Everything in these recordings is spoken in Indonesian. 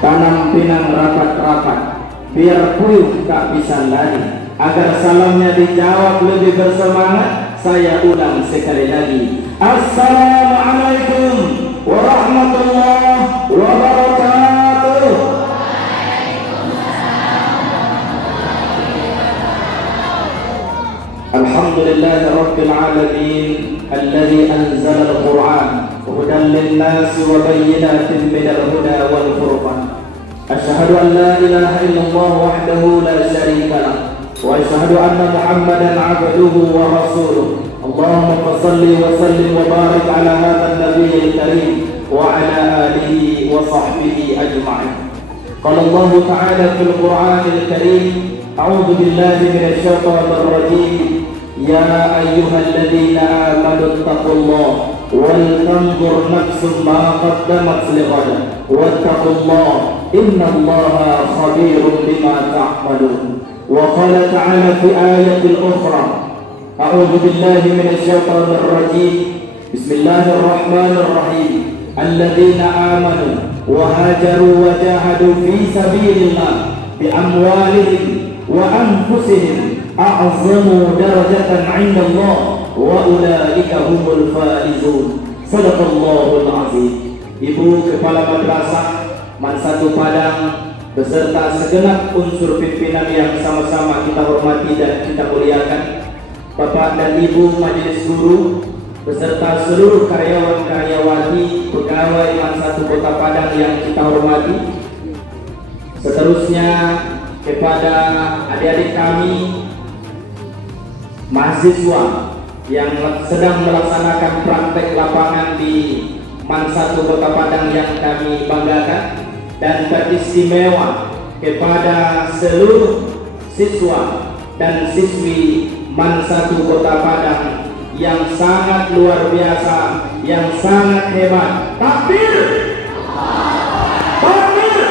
tanam pinang rapat-rapat, biar puyuh tak bisa lari. Agar salamnya dijawab lebih bersemangat, saya ulang sekali lagi. Assalamualaikum warahmatullahi wabarakatuh. Alhamdulillahi rabbil alamin, alladzi anzala al-Qur'an hudan lin-nas wa bayyinatin minal huda wal furqan. Asyhadu an la ilaha illallah wahdahu la syarika lah, wa asyhadu anna Muhammadan 'abduhu wa rasuluh. Allahumma shalli wa sallim wa barik ala hadzal nabiyil karim wa ala alihi wa sahbihi ajma'in. Qala Allah ta'ala fil Qur'anil karim, a'udzu billahi minasy syaithanir rajim. Ya ayyuhalladzina amanu taqullaha wal tanzur nafsum ma qaddamat lighad wattaqullaha innallaha khabirun bima ta'malun. Wa qala ta'ala fi ayatil ukhra, a'udzu billahi minasy syaithanir rajim. Bismillahirrahmanirrahim. Alladzina amanu wa hajaru wa jahadu fi sabilillah bi amwalihim wa anfusihim a'zamu darajatan 'inda Allah wa ulaika humul faizun. Shadaqallahul azim. Ibu Kepala Madrasah Man 1 Padang beserta segenap unsur pimpinan yang sama-sama kita hormati dan kita muliakan, Bapak dan Ibu Majelis Guru beserta seluruh karyawan-karyawati pegawai Man 1 Kota Padang yang kita hormati. Seterusnya kepada adik-adik kami mahasiswa yang sedang melaksanakan praktek lapangan di Man 1 Kota Padang yang kami banggakan, dan teristimewa kepada seluruh siswa dan siswi Man 1 Kota Padang yang sangat luar biasa, yang sangat hebat. Takbir! Takbir!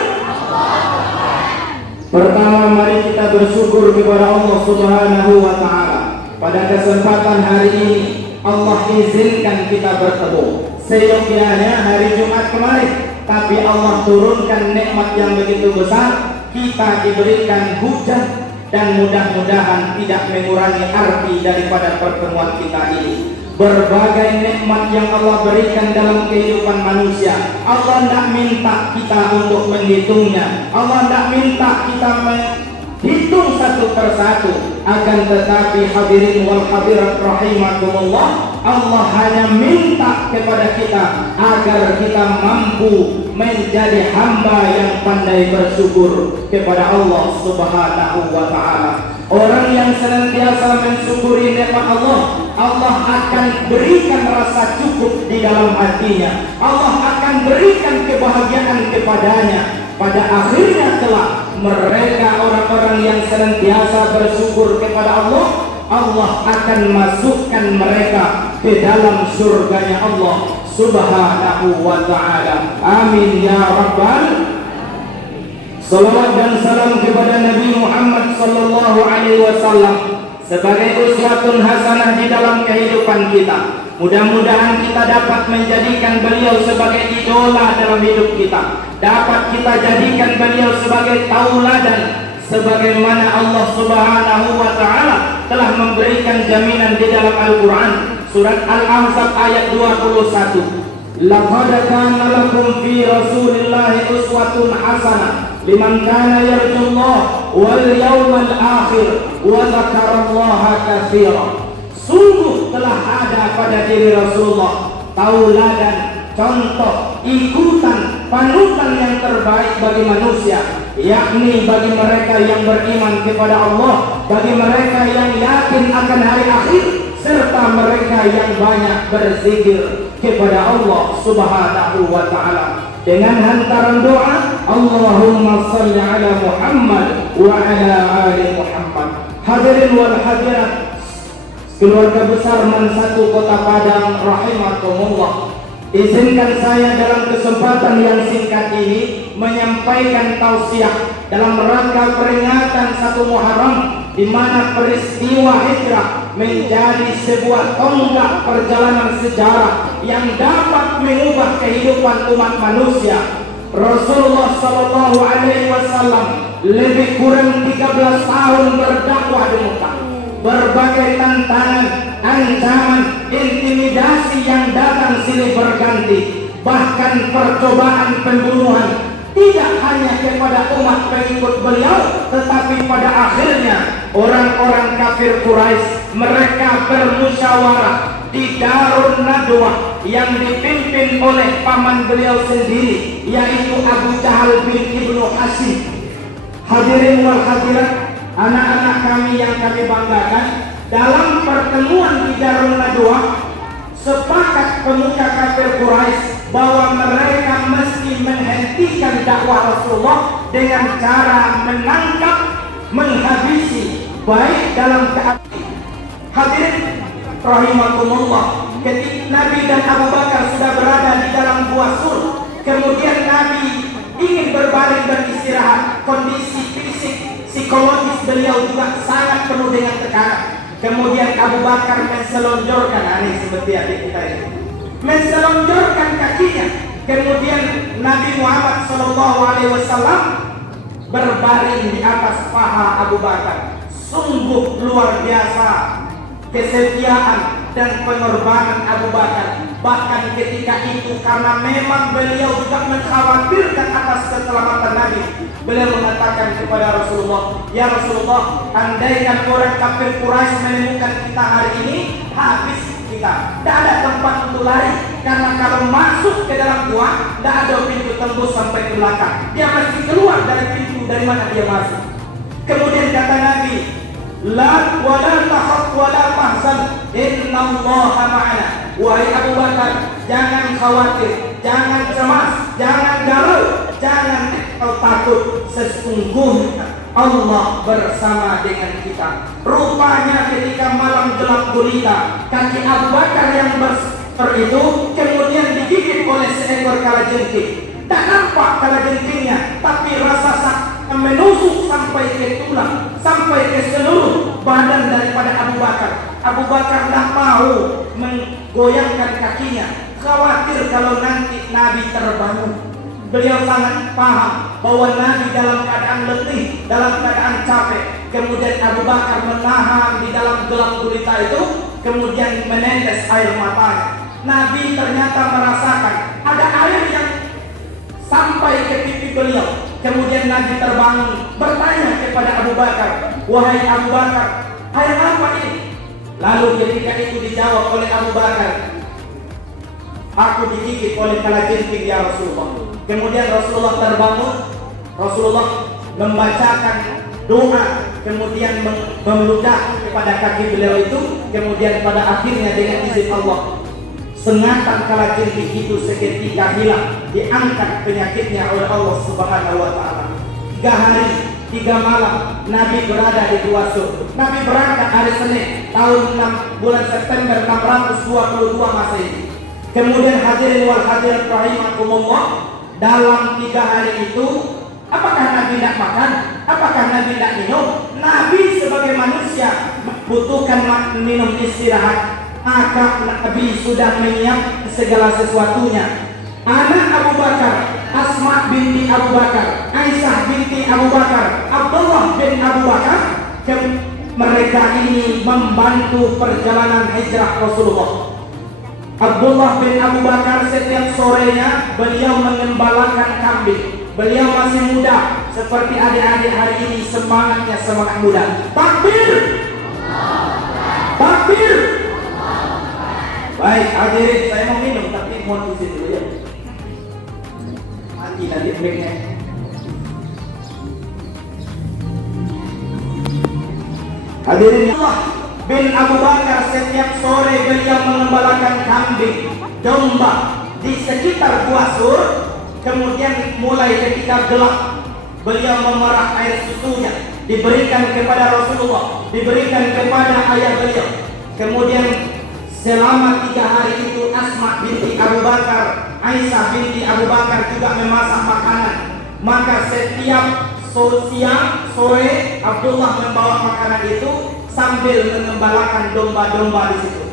Pertama, mari kita bersyukur kepada Allah Subhanahu wa Ta'ala. Pada kesempatan hari ini Allah izinkan kita bertemu. Seyogyanya hari Jumat kemarin, tapi Allah turunkan nikmat yang begitu besar. Kita diberikan hujan, dan mudah-mudahan tidak mengurangi arti daripada pertemuan kita ini. Berbagai nikmat yang Allah berikan dalam kehidupan manusia, Allah tidak minta kita untuk menghitungnya. Allah tidak minta kita hitung satu persatu, akan tetapi hadirin wal hadirat rahimakumullah, Allah hanya minta kepada kita agar kita mampu menjadi hamba yang pandai bersyukur kepada Allah Subhanahu wa Ta'ala. Orang yang senantiasa mensyukuri nikmat Allah, Allah akan berikan rasa cukup di dalam hatinya. Allah akan berikan kebahagiaan kepadanya. Pada akhirnya kelak, mereka orang-orang yang senantiasa bersyukur kepada Allah, Allah akan masukkan mereka ke dalam surganya Allah Subhanahu wa Ta'ala. Amin ya Rabbal. Salawat dan salam kepada Nabi Muhammad sallallahu alaihi wasallam sebagai uswatun hasanah di dalam kehidupan kita. Mudah-mudahan kita dapat menjadikan beliau sebagai idola dalam hidup kita. Dapat kita jadikan beliau sebagai tauladan, sebagaimana Allah Subhanahu wa Ta'ala telah memberikan jaminan di dalam Al-Quran. Surat Al-Ahzab ayat 21. Laqad kana lakum fi Rasulillahi uswatun hasanah liman kana yarjullaha wal yawmal akhir wa dzakarallaha katsiran. Sungguh telah ada pada diri Rasulullah tauladan, contoh, ikutan, panutan yang terbaik bagi manusia, yakni bagi mereka yang beriman kepada Allah, bagi mereka yang yakin akan hari akhir, serta mereka yang banyak berzikir kepada Allah Subhanahu wa Ta'ala. Dengan hantaran doa, Allahumma salli ala Muhammad wa ala ali Muhammad. Hadirin wal hadirat, keluarga besar Man 1 Kota Padang rahimakumullah, izinkan saya dalam kesempatan yang singkat ini menyampaikan tausiah dalam rangka peringatan 1 Muharram, di mana peristiwa hijrah menjadi sebuah tonggak perjalanan sejarah yang dapat mengubah kehidupan umat manusia. Rasulullah Sallallahu Alaihi Wasallam lebih kurang 13 tahun berdakwah di Mekah. Berbagai tantangan, ancaman, intimidasi yang datang silih berganti, bahkan percobaan pembunuhan, tidak hanya kepada umat pengikut beliau, tetapi pada akhirnya orang-orang kafir Quraisy mereka bermusyawarah di Darun Nadwah yang dipimpin oleh paman beliau sendiri, yaitu Abu Jahal bin Ibnu Hashim. Hadirin wal hadirat, anak-anak kami yang kami banggakan, dalam pertemuan di Darun Nadwah sepakat pemuka kafir Quraisy bahwa mereka mesti menghentikan dakwah Rasulullah dengan cara menangkap, menghabisi, baik dalam keadaan. Hadirin rahimakumullah, ketika Nabi dan Abu Bakar sudah berada di dalam gua Sur, kemudian Nabi ingin berbaring beristirahat. Kondisi fisik, psikologis beliau juga sangat penuh dengan tekanan. Kemudian Abu Bakar menselonjorkan, aneh seperti adik kita ini, menselonjorkan kakinya. Kemudian Nabi Muhammad SAW berbaring di atas paha Abu Bakar. Sungguh luar biasa kesetiaan dan pengorbanan Abu Bakar. Bahkan ketika itu, karena memang beliau juga mengkhawatirkan atas keselamatan Nabi, beliau mengatakan kepada Rasulullah, "Ya Rasulullah, andaikan orang kafir Quraisy menemukan kita hari ini, habis kita. Tidak ada tempat untuk lari, karena kalau masuk ke dalam gua, tidak ada pintu tembus sampai ke belakang. Dia mesti keluar dari pintu dari mana dia masuk." Kemudian kata Nabi, "La wala takhaf wala tahzan, innallaha ma'ana." Wahai Abu Bakar, jangan khawatir, jangan cemas, jangan galau, jangan kau takut, sesungguhnya Allah bersama dengan kita. Rupanya ketika malam gelap gulita, kaki Abu Bakar yang berser itu kemudian digigit oleh seekor kalajengking. Tak nampak kalajengkingnya, tapi rasa sakit menusuk sampai ke tulang, sampai ke seluruh badan daripada Abu Bakar. Abu Bakar tak mau menggoyangkan kakinya, khawatir kalau nanti Nabi terbangun. Beliau sangat paham bahwa Nabi dalam keadaan letih, dalam keadaan capek. Kemudian Abu Bakar menahan di dalam gelap gulita itu, kemudian menetes air matanya. Nabi ternyata merasakan ada air yang sampai ke pipi beliau. Kemudian Nabi terbangun, bertanya kepada Abu Bakar, "Wahai Abu Bakar, air apa ini?" Lalu ketika itu dijawab oleh Abu Bakar, "Aku digigit oleh kalajengking ya Rasulullah." Kemudian Rasulullah terbangun, Rasulullah membacakan doa, kemudian memeludah kepada kaki beliau itu. Kemudian pada akhirnya dengan izin Allah, sengatan kalajengking itu seketika hilang, diangkat penyakitnya oleh Allah Subhanahu wa Ta'ala. 3 hari 3 malam Nabi berada di Gua Sur. Nabi berangkat hari Senin tahun 6 bulan September 622 Masehi. Kemudian hadirin wal hadirat rahimakumullah, dalam 3 hari itu apakah Nabi tidak makan? Apakah Nabi tidak minum? Nabi sebagai manusia membutuhkan minum istirahat. Maka Nabi sudah menyiapkan segala sesuatunya. Anak Abu Bakar, Asma binti Abu Bakar, Aisyah binti Abu Bakar, Abdullah bin Abu Bakar, mereka ini membantu perjalanan hijrah Rasulullah. Abdullah bin Abu Bakar setiap sorenya beliau mengembalakan kambing. Beliau masih muda, seperti adik-adik hari ini semangatnya semangat muda. Takbir! Takbir! Baik, hadirin, saya mau minum tapi mohon izin dulu ya. Mati nanti mic-nya. Hadirin Allah bin Abu Bakar setiap sore beliau mengembalakan kambing, domba di sekitar Gua Sur. Kemudian mulai ketika gelap beliau memerah air susunya, diberikan kepada Rasulullah, diberikan kepada ayah beliau. Kemudian selama 3 hari itu Asma binti Abu Bakar, Aisyah binti Abu Bakar juga memasak makanan. Maka setiap siang sore Abdullah membawa makanan itu sambil mengembalakan domba-domba di situ.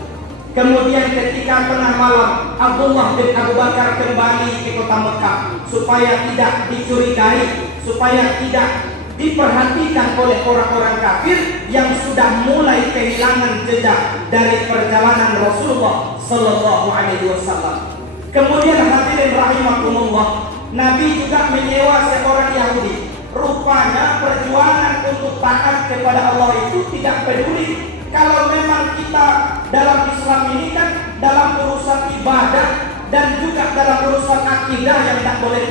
Kemudian ketika tengah malam Abdullah bin Abu Bakar kembali ke kota Mekah supaya tidak dicurigai, supaya tidak diperhatikan oleh orang-orang kafir yang sudah mulai kehilangan jejak dari perjalanan Rasulullah Sallallahu Alaihi Wasallam. Kemudian hadirin rahimakumullah, Nabi juga menyewa seorang Yahudi. Rupanya perjuangan untuk taat kepada Allah itu tidak peduli. Kalau memang kita dalam Islam ini kan dalam urusan ibadah dan juga dalam urusan akidah yang tak boleh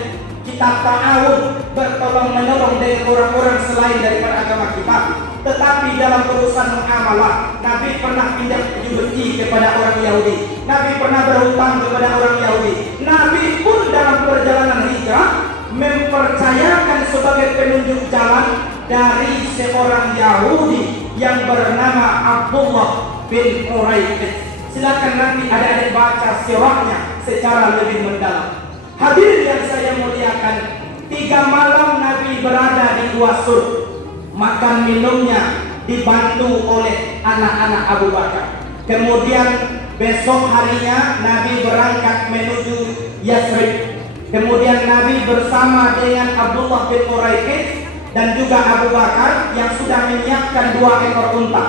kita ta'awun, bertolong menolong dengan orang-orang selain daripada agama kita. Tetapi dalam urusan muamalah, Nabi pernah pinjam besi kepada orang Yahudi, Nabi pernah berhutang kepada orang Yahudi. Nabi pun dalam perjalanan hijrah mempercayakan sebagai penunjuk jalan dari seorang Yahudi yang bernama Abdullah bin Uraikid. Silakan nanti adik-adik baca sirahnya secara lebih mendalam. Hadirin yang saya muliakan, 3 malam Nabi berada di Gua Sur. Makan minumnya dibantu oleh anak-anak Abu Bakar. Kemudian besok harinya Nabi berangkat menuju Yathrib. Kemudian Nabi bersama dengan Abdullah bin Uraikid dan juga Abu Bakar yang sudah menyiapkan 2 ekor unta.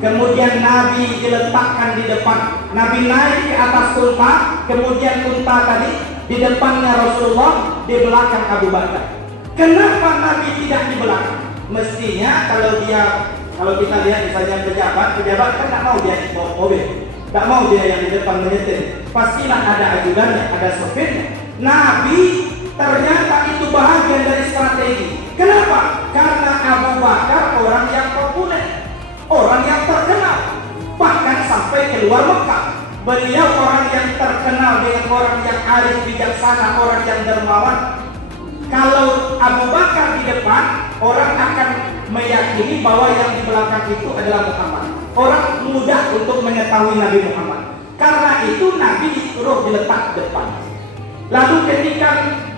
Kemudian Nabi diletakkan di depan. Nabi naik ke atas unta, kemudian unta tadi di depannya Rasulullah, di belakang Abu Bakar. Kenapa Nabi tidak di belakang? Mestinya kalau kita lihat misalnya pejabat kan tak mau dia bawa mobil, tak mau dia yang di depan menyetir. Pastilah ada ajudannya, ada sopirnya. Nabi ternyata itu bahagian dari strategi. Kenapa? Karena Abu Bakar orang yang populer, orang yang terkenal, bahkan sampai keluar Mekah. Beliau orang yang terkenal dengan orang yang arif bijaksana, orang yang dermawan. Kalau Abu Bakar di depan, orang akan meyakini bahwa yang di belakang itu adalah Muhammad. Orang mudah untuk mengetahui Nabi Muhammad. Karena itu Nabi disuruh diletak depan. Lalu ketika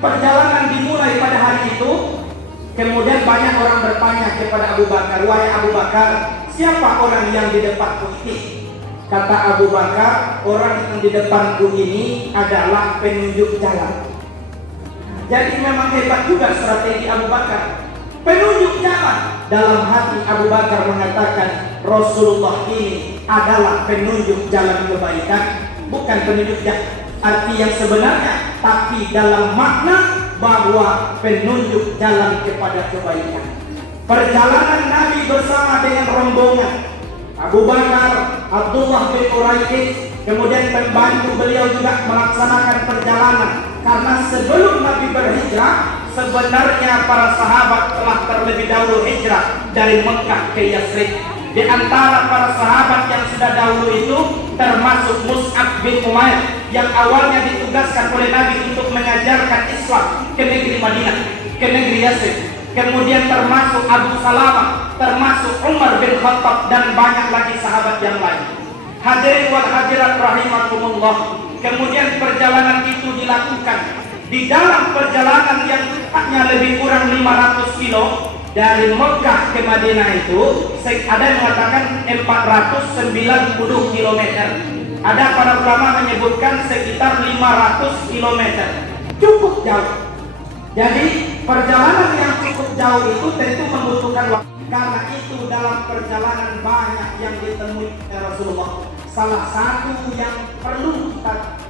perjalanan dimulai pada hari itu, kemudian banyak orang bertanya kepada Abu Bakar, "Wahai Abu Bakar, siapa orang yang di depanku ini?" Kata Abu Bakar, "Orang yang di depanku ini adalah penunjuk jalan." Jadi memang hebat juga strategi Abu Bakar. Penunjuk jalan. Dalam hati Abu Bakar mengatakan, Rasulullah ini adalah penunjuk jalan kebaikan, bukan penunjuk jalan arti yang sebenarnya, tapi dalam makna bahwa penunjuk jalan kepada kebaikan. Perjalanan Nabi bersama dengan rombongan Abu Bakar, Abdullah bin Uraikid, kemudian membantu beliau juga melaksanakan perjalanan. Karena sebelum Nabi berhijrah, sebenarnya para sahabat telah terlebih dahulu hijrah dari Mekah ke Yathrib. Di antara para sahabat yang sudah dahulu itu termasuk Mus'ab bin Umair yang awalnya ditugaskan oleh Nabi untuk mengajarkan Islam ke negeri Madinah, ke negeri Yathrib. Kemudian termasuk Abu Salamah, termasuk Umar bin Khattab, dan banyak lagi sahabat yang lain. Hadirin wal hadirat rahimakumullah. Kemudian perjalanan itu dilakukan. Di dalam perjalanan yang jaraknya lebih kurang 500 kilo dari Mekah ke Madinah itu, ada yang mengatakan 490 km. Ada para ulama menyebutkan sekitar 500 km. Cukup jauh. Jadi perjalanan yang cukup jauh itu tentu membutuhkan waktu. Karena itu dalam perjalanan banyak yang ditemui Rasulullah. Salah satu yang perlu kita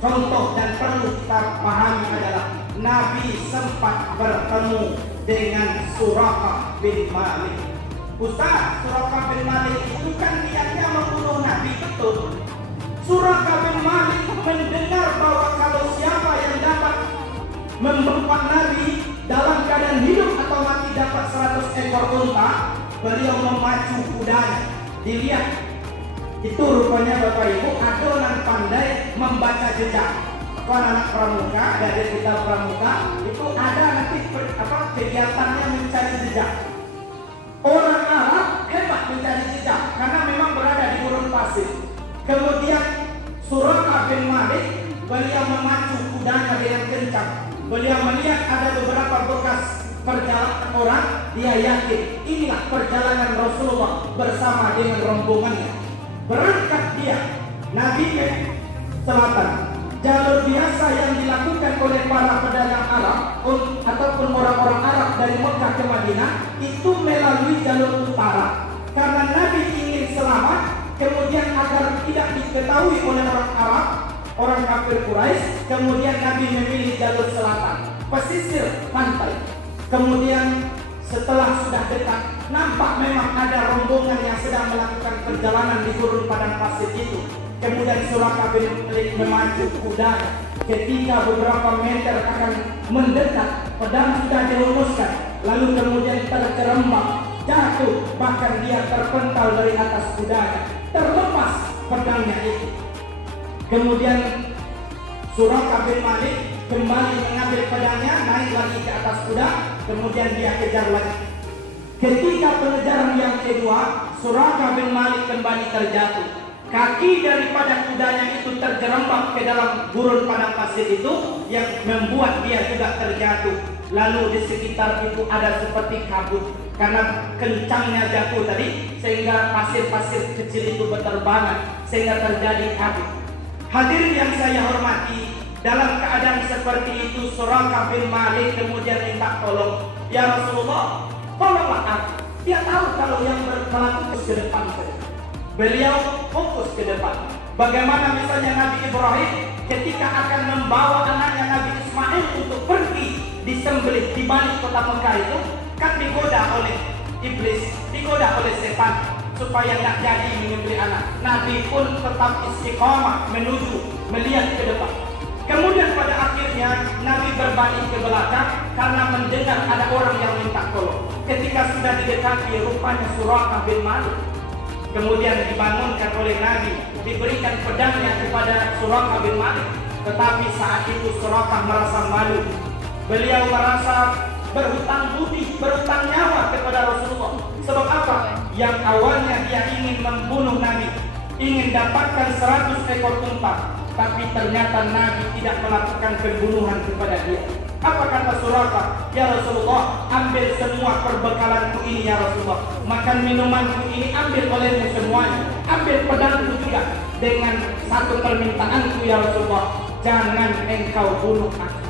contoh dan perlu kita pahami adalah Nabi sempat bertemu dengan Suraqah bin Malik. Ustaz, Suraqah bin Malik itu kan niatnya membunuh Nabi, betul. Suraqah bin Malik mendengar bahwa kalau siapa yang dapat membawa Nabi dalam keadaan hidup atau mati dapat 100 ekor unta, beliau memacu kudanya. Dilihat, itu rupanya Bapak Ibu adonan pandai membaca jejak. Anak pramuka, dari kitab pramuka itu ada nanti kegiatannya mencari jejak. Orang Arab hebat mencari jejak karena memang berada di gurun pasir. Kemudian Suraqah bin Malik, beliau memacu kudanya dengan kencang. Beliau melihat ada beberapa bekas perjalanan orang, dia yakin inilah perjalanan Rasulullah bersama dengan rombongannya. Berangkat dia Nabi ke selatan. Jalur biasa yang dilakukan oleh para pedagang Arab ataupun orang-orang Arab dari Mekah ke Madinah itu melalui jalur utara. Karena Nabi ingin selamat, kemudian agar tidak diketahui oleh orang Arab, orang kafir Quraisy, kemudian Nabi memilih jalur selatan, pesisir pantai. Kemudian setelah sudah dekat, nampak memang ada rombongan yang sedang melakukan perjalanan di gurun padang pasir itu. Kemudian Suraqah bin Malik memacu kuda. Ketika beberapa meter akan mendekat, pedang sudah dirumuskan, lalu kemudian terjerembab, jatuh, bahkan dia terpental dari atas kudanya, terlepas pedangnya itu. Kemudian Suraqah bin Malik kembali mengambil pedangnya, naik lagi ke atas kuda, kemudian dia kejar lagi. Ketika pengejaran yang kedua, Suraqah bin Malik kembali terjatuh. Kaki daripada kudanya itu terjerembab ke dalam gurun padang pasir itu, yang membuat dia juga terjatuh. Lalu di sekitar itu ada seperti kabut karena kencangnya jatuh tadi, sehingga pasir-pasir kecil itu berterbangan sehingga terjadi kabut. Hadirin yang saya hormati, dalam keadaan seperti itu Suraqah bin Malik kemudian minta tolong, "Ya Rasulullah, tolonglah aku." Dia tahu kalau yang melakukan ke depan saja. Beliau fokus ke depan. Bagaimana misalnya Nabi Ibrahim ketika akan membawa anaknya Nabi Ismail untuk pergi disembelih di balik kota Mekah itu, kan digoda oleh iblis, digoda oleh setan supaya tidak jadi menyembelih anak. Nabi pun tetap istiqomah menuju melihat ke depan. Kemudian pada akhirnya Nabi berbalik ke belakang karena mendengar ada orang yang minta tolong. Ketika sudah didekati, rupanya Suraqah bin Malik. Kemudian dibangunkan oleh Nabi, diberikan pedangnya kepada Suraqah bin Malik. Tetapi saat itu Suraqah merasa malu. Beliau merasa berhutang budi, berhutang nyawa kepada Rasulullah. Sebab apa? Yang awalnya dia ingin membunuh Nabi, ingin dapatkan 100 ekor unta, tapi ternyata Nabi tidak melakukan pembunuhan kepada dia. Apa kata Suraqah? "Ya Rasulullah, ambil semua perbekalanku ini ya Rasulullah. Makan minumanku ini ambil olehmu semuanya. Ambil pedangku juga. Dengan satu permintaanku ya Rasulullah, jangan engkau bunuh aku."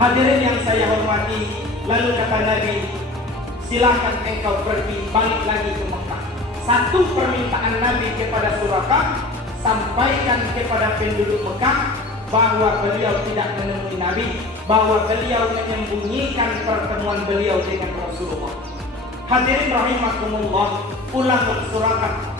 Hadirin yang saya hormati, lalu kata Nabi, "Silakan engkau pergi, balik lagi ke Mekah." Satu permintaan Nabi kepada Suraqah, sampaikan kepada penduduk Mekah bahwa beliau tidak menemui Nabi, bahwa beliau menyembunyikan pertemuan beliau dengan Rasulullah. Hadirin rahimakumullah, pulang Suraqah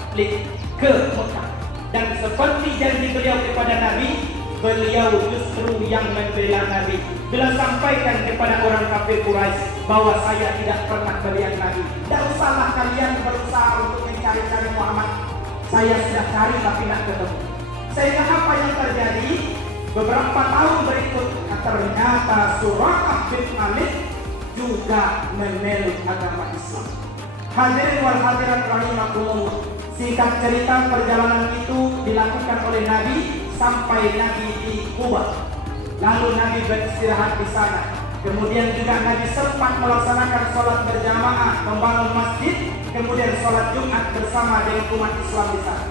ke Mekah, dan seperti janji beliau kepada Nabi, beliau justru yang membela Nabi. Beliau sampaikan kepada orang kafir Quraisy bahwa saya tidak pernah melihat Nabi. Tidak usahlah kalian berusaha untuk mencari-cari Muhammad. Saya sudah cari tapi tidak ketemu. Sehingga apa yang terjadi? Beberapa tahun berikutnya ternyata Suraqah bin Malik juga memeluk agama Islam. Hadirin wal hadirat rahimakumullah, singkat cerita perjalanan itu dilakukan oleh Nabi sampai Nabi di Kuba. Lalu Nabi beristirahat di sana. Kemudian juga Nabi sempat melaksanakan sholat berjamaah, membangun masjid, kemudian sholat Jumat bersama dengan umat Islam di sana.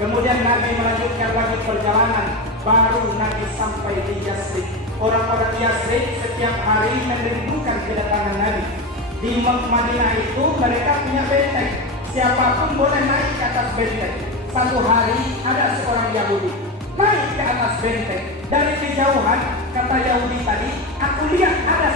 Kemudian Nabi melanjutkan lagi perjalanan. Baru Nabi sampai di Yasrib. Orang-orang Yasrib setiap hari merindukan kedatangan Nabi. Di Madinah itu mereka punya benteng. Siapapun boleh naik ke atas benteng. Satu hari ada seorang Yahudi naik ke atas benteng. Dari kejauhan, kata Yahudi tadi, aku lihat ada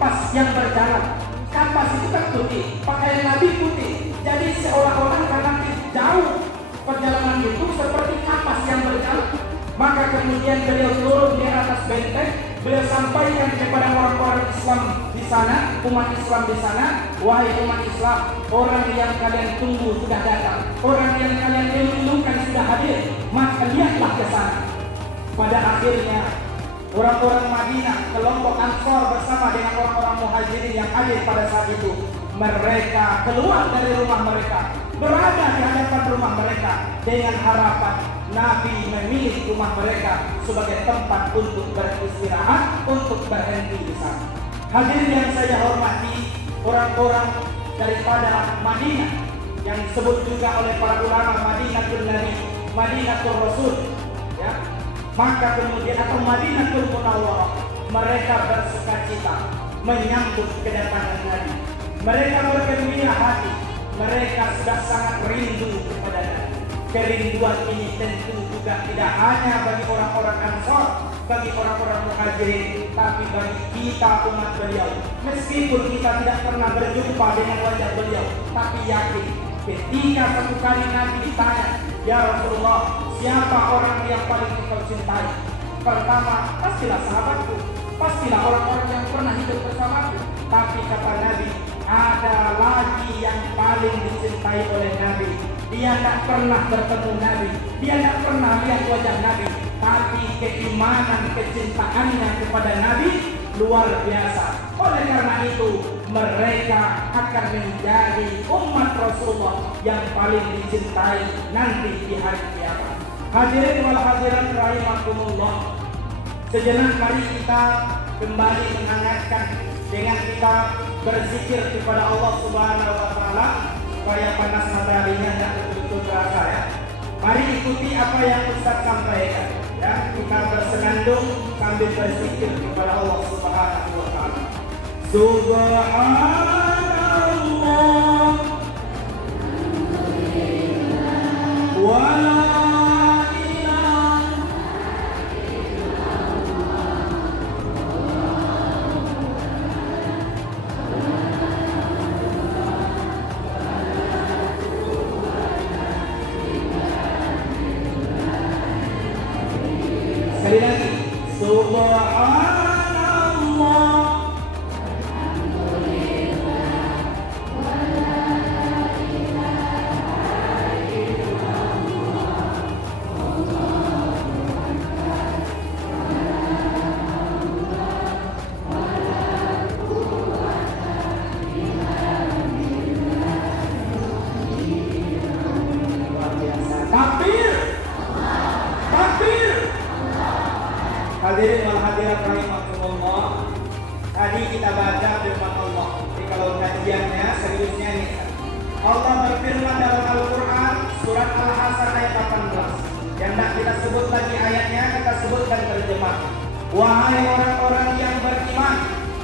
pas yang berjalan. Kapas itu kan putih, pakaian Nabi putih. Jadi seolah-olah karena jauh perjalanan itu seperti kapas yang berjalan. Maka kemudian beliau turun di atas benteng, beliau sampaikan kepada orang-orang Islam di sana, umat Islam di sana, "Wahai umat Islam, orang yang kalian tunggu sudah datang, orang yang kalian rindukan sudah hadir, maka lihatlah ke sana." Pada akhirnya orang-orang Madinah, kelompok Ansor bersama dengan orang-orang Muhajirin yang hadir pada saat itu, mereka keluar dari rumah mereka, berada di hadapan rumah mereka dengan harapan Nabi memilih rumah mereka sebagai tempat untuk beristirahat, untuk berhenti di sana. Hadirin yang saya hormati, orang-orang daripada Madinah yang disebut juga oleh para ulama Madinatul Nabi, Madinatul Rasul, ya. Maka kemudian atau Madinatul Munawwarah, mereka bersukacita menyambut kedatangan Nabi. Mereka bergembira hati, mereka sudah sangat rindu kepada Nabi. Kerinduan ini tentu juga tidak hanya bagi orang-orang Ansor, bagi orang-orang Muhajirin, tapi bagi kita umat beliau. Meskipun kita tidak pernah berjumpa dengan wajah beliau, tapi yakin ketika satu kali Nabi ditanya, "Ya Rasulullah, siapa orang yang paling engkau cintai?" Pertama, pastilah sahabatku, pastilah orang-orang yang pernah hidup bersamaku. Tapi kata Nabi, ada lagi yang paling dicintai oleh Nabi. Dia tidak pernah bertemu Nabi, dia tidak pernah lihat wajah Nabi, tapi keimanan, kecintaannya kepada Nabi luar biasa. Oleh karena itu, mereka akan menjadi umat Rasulullah yang paling dicintai nanti di hari kiamat. Hadirin wal hadirat rahimakumullah. Sejenak mari kita kembali menghangatkan dengan kita berzikir kepada Allah Subhanahu wa taala supaya panas mataharinya tidak betul-betul terasa, ya. Mari ikuti apa yang Ustaz sampaikan, ya. Kita bersenandung sambil berzikir kepada Allah Subhanahu wa taala. Subhanallah wa la sekali lagi, Subhanallah. Takbir, takbir. Hadirin wal hadirat rahimakumullah. Tadi kita baca firman Allah. Jadi kalau kajiannya seriusnya ini, Allah berfirman dalam Al-Quran surat Al-Hasan ayat 18. Yang tidak kita sebut lagi ayatnya, kita sebutkan terjemah. Wahai orang-orang yang beriman,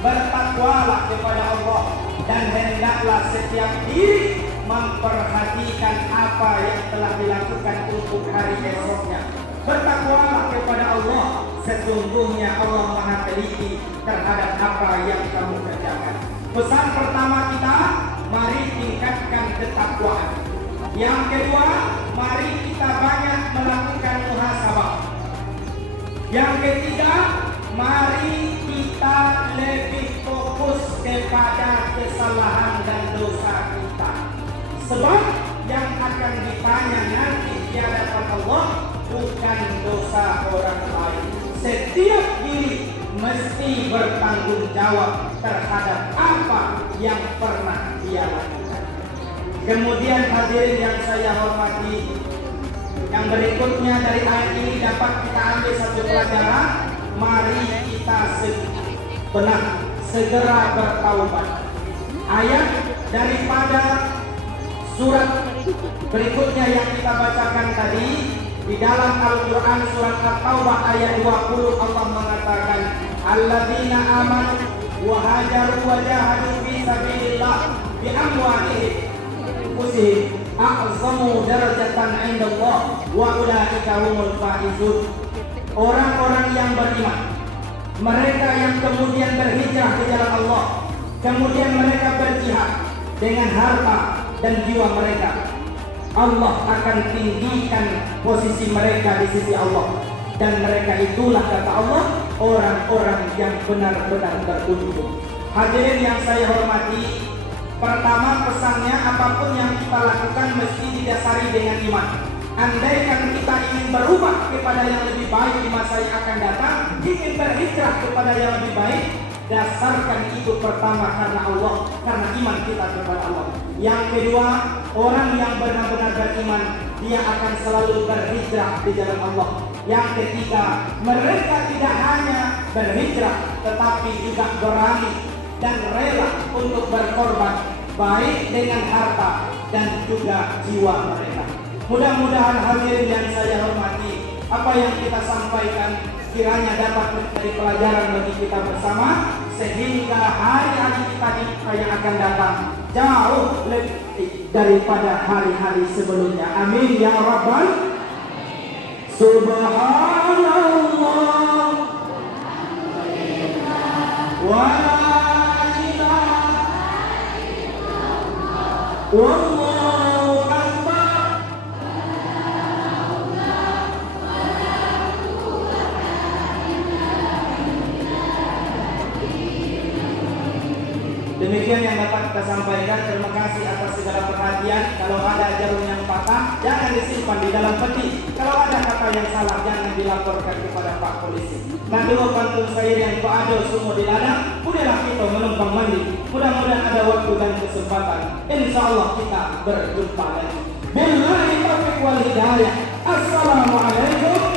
bertakwalah kepada Allah dan hendaklah setiap diri memperhatikan apa yang telah dilakukan untuk hari esoknya. Bertakwalah kepada Allah, sesungguhnya Allah Maha teliti terhadap apa yang kamu kerjakan. Pesan pertama kita, mari tingkatkan ketakwaan. Yang kedua, mari kita banyak melakukan muhasabah. Yang ketiga, mari kita lebih fokus kepada kesalahan dan dosa kita. Sebab yang akan ditanya nanti di hadapan Allah bukan dosa orang lain. Setiap diri mesti bertanggung jawab terhadap apa yang pernah dia lakukan. Kemudian hadirin yang saya hormati, yang berikutnya dari ayat ini dapat kita ambil satu pelajaran. Mari kita segera bertaubat. Ayat daripada surat berikutnya yang kita bacakan tadi di dalam Al-Quran surat At-Taubah ayat 20, Allah mengatakan, alladzina amanu wa hajaru wa jahadu fi sabilillah bi amwalihim anfusihim a'zamu darajatan 'indallah wa ulaika humul faizun. Orang-orang yang beriman, mereka yang kemudian berhijrah ke jalan Allah, kemudian mereka berjihad dengan harta dan jiwa mereka, Allah akan tinggikan posisi mereka di sisi Allah, dan mereka itulah kata Allah orang-orang yang benar-benar beruntung. Hadirin yang saya hormati, pertama pesannya, apapun yang kita lakukan mesti didasari dengan iman. Andaikan kita ingin berubah kepada yang lebih baik di masa yang akan datang, ingin berhijrah kepada yang lebih baik, dasarkan itu pertama karena Allah, karena iman kita kepada Allah. Yang kedua, orang yang benar-benar beriman, dia akan selalu berhijrah di jalan Allah. Yang ketiga, mereka tidak hanya berhijrah, tetapi juga berani dan rela untuk berkorban, baik dengan harta dan juga jiwa mereka. Mudah-mudahan hadirin yang saya hormati, apa yang kita sampaikan kiranya dapat menjadi pelajaran bagi kita bersama, sehingga hari-hari kita yang akan datang jauh lebih daripada hari-hari sebelumnya. Amin ya rabbal. Subhanallah wa la ilaha wallahu akbar. Demikian yang dapat kita sampaikan. Terima kasih atas segala perhatian. Kalau ada jarum yang patah, jangan disimpan di dalam peti. Kalau ada kata yang salah, jangan dilaporkan kepada Pak Polisi. Nah, dulu pantun saya yang Pak Ado semua di ladang. Udahlah kita menumpang mandi. Mudah-mudahan ada waktu dan kesempatan. Insya Allah kita berjumpa lagi. Billahi taufiq wal hidayah. Assalamualaikum